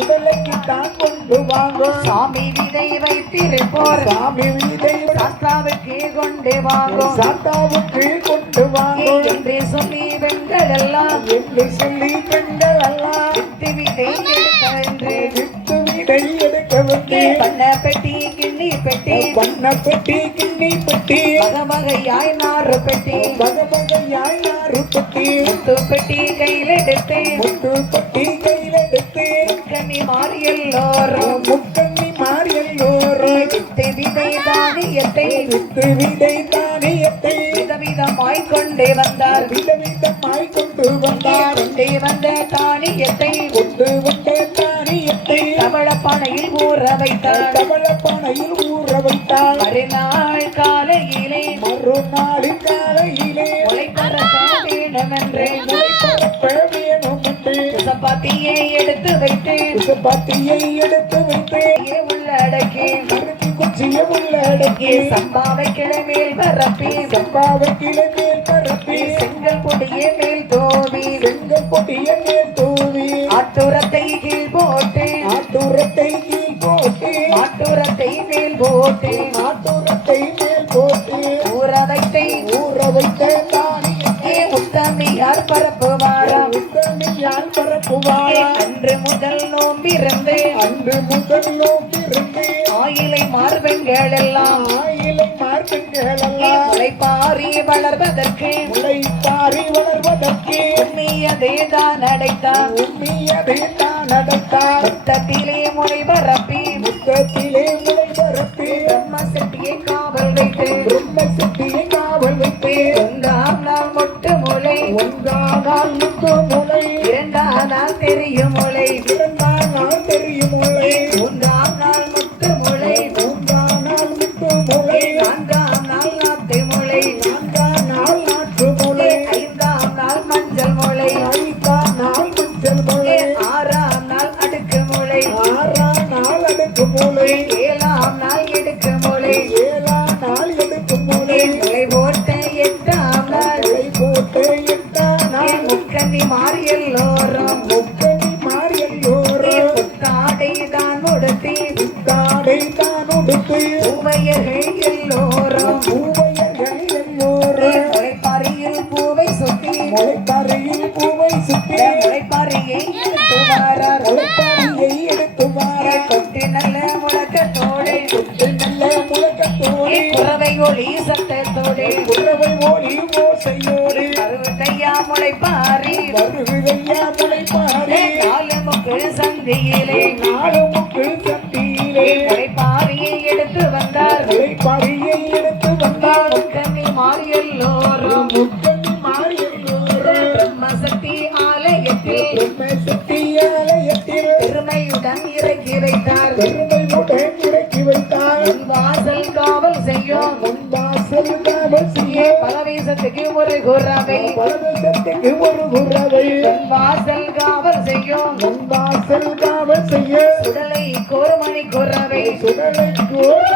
உடலைக்கு தான் கொண்டு வாங்க சாமி விதை வைத்திருப்போர் சாமி விதை சாத்தாவுக்கு கொண்டு வாங்கும் சாத்தாவுக்கு கொண்டு வாங்க என்று சொல்லி பெண்கள் எல்லாம் என்று சொல்லி பெண்கள் எல்லாம் வித்து விதை எடுத்தவென்று வித்து விதை எடுக்க வந்து பண்ண பெட்டி கிண்ணி பெட்டி பண்ண பெட்டி கிண்ணி பெட்டி வகை நாறு பெட்டி வகை நாறு பெட்டி முத்து பெட்டி கையில் எடுத்து முத்து பெட்டி கையில் எடுத்து முக்கண்ணி மாறி எல்லோரும் முக்கண்ணி மாறி எல்லோரும் வித்து விதை தானியத்தை வித்து விதை தானியத்தை விதவிதமாய் கொண்டே வந்தார் விதவிதமாய் கொண்டு வந்தார் கொண்டே வந்த தானியத்தை கொண்டு வந்த தானியத்தை கவளப்பானையில் ஊற வைத்தார் கவளப்பானையில் ஊற வைத்தார் மறுநாள் காலையிலே மறுநாளின் காலையிலே முளை பரப்ப வேண்டுமென்று சப்பாத்தியை எடுத்து வைத்து சப்பாத்தியை எடுத்து வைத்து உள்ளடக்கி குச்சியை உள்ளடக்கி சம்பாவை கிளமேல் பரப்பி சம்பாவை கிளமேல் பரப்பி செங்கல் பொடியை மேல் தோவி செங்கல் பொடியை மேல் தூவி ஆட்டுரத்தை கீழ் போட்டு ஆட்டுரத்தை கீழ் போட்டு ஆட்டுரத்தை மேல் போட்டு ஆட்டுரத்தை மேல் போட்டு ஊற வைத்த தானியத்தை உத்தமியார் பரப்புவாராம் உத்தமியார் பரப்புவாராம் அன்று முதல் நோம்பிருந்து அன்று முதல் நோம்பிருந்து ஆயிலை மார்பெண்கள் எல்லாம் ஆயிலை மார்பெண்கள் எல்லாம் முளைப்பாரி வளர்வதற்கு முளைப்பாரி வளர்வதற்கு உண்மையதே தான் அடைத்தார் உண்மையதே தான் அடைத்தார் முத்தத்திலே முளை பரப்பி முத்தத்திலே முளை பரப்பி பிரம்ம செட்டியை காவல் வைத்து பிரம்ம செட்டியை காவல் வைத்து ஒன்றாம் நாள் மொட்டு முளை ஒன்றாம் நாள் முத்து முளை இரண்டாம் நாள் தெரியும் முளை இரண்டாம் நாள் தெரியும் முளை மூன்றாம் நாள் முத்து முளை மூன்றாம் நாள் முத்து முளை நான்காம் நாள் நாட்டு முளை நான்காம் நாள் நாட்டு முளை ஐந்தாம் நாள் மஞ்சள் முளை ஐந்தாம் நாள் மஞ்சள் முளை ஆறாம் நாள் அடுக்கு முளை ஆறாம் நாள் அடுக்கு முளை ஏழாம் நாள் எடுக்கு முளை ஏழாம் நாள் எடுக்கு முளை முளை போட்ட எட்டாம் நாள் முளை போட்டு எட்டாம் நாள் முக்கண்ணி மாறி எல்லோரும் முக்கணி மாறி எல்லோரும் புத்தாடை தான் உடுத்தி புத்தாடை தான் உடுத்து பூவையர்கள் எல்லோரும் பூவையர்கள் எல்லோரும் முளைப்பாரியில் பூவை சுத்தி முளைப்பாறையில் பூவை சுற்றி முளைப்பாரியை எடுத்து வாரார் முளைப்பாறையை எடுத்து வார கொட்டி நல்ல முழக்கத்தோடு நல்ல முழக்கத்தோடு குறவை ஒளி சத்தத்தோடு உறவை ஓடி ஓசையோடு அறுபத்தையா முளைப்பாரி வருகையா முளைப்பாறை நாலு முக்கு சந்தியிலே நாலு முக்கு சட்டியிலே முளைப்பாரியை எடுத்து வந்தார் முளைப்பாறையை எடுத்து வந்தார் முக்கண்ணி மாறி எல்லோரும் முக்கண்ணி மாறி எல்லோரும் பிரம்மசக்தி ஆலயத்தில் பிரம்ம சக்தி ஆலயத்தில் பெருமையுடன் இறக்கி வைத்தார் பெருமையுடன் இறக்கி வைத்தார் வாசல் காவல் செய்யும் முன்வாசல் காவல் செய்ய பலவேசத்துக்கு ஒரு குறவை பரதத்துக்கு ஒரு குறவை வாசல் காவல் செய்யும் முன்வாசல் காவல் செய்ய சுடலை கோர்மணி குறவை சுடலை கோர்